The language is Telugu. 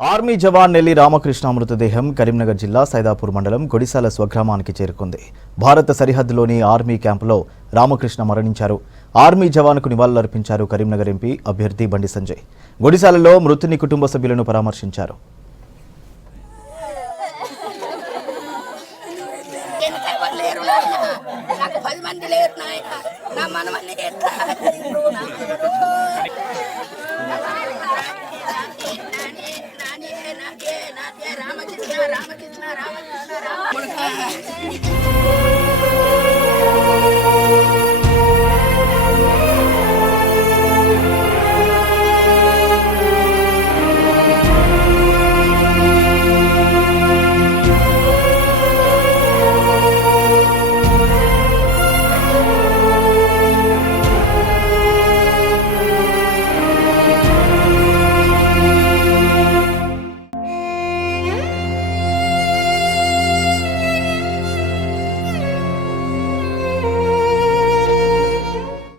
ఆర్మీ జవాన్ నెల్లి రామకృష్ణ మృతదేహం కరీంనగర్ జిల్లా సైదాపూర్ మండలం గొడిసాల స్వగ్రామానికి చేరుకుంది. భారత సరిహద్దులోని ఆర్మీ క్యాంపులో రామకృష్ణ మరణించారు. ఆర్మీ జవాన్కు నివాళులర్పించారు కరీంనగర్ ఎంపీ అభ్యర్థి బండి సంజయ్. గొడిసాలలో మృతుని కుటుంబ సభ్యులను పరామర్శించారు. రామకృష్ణ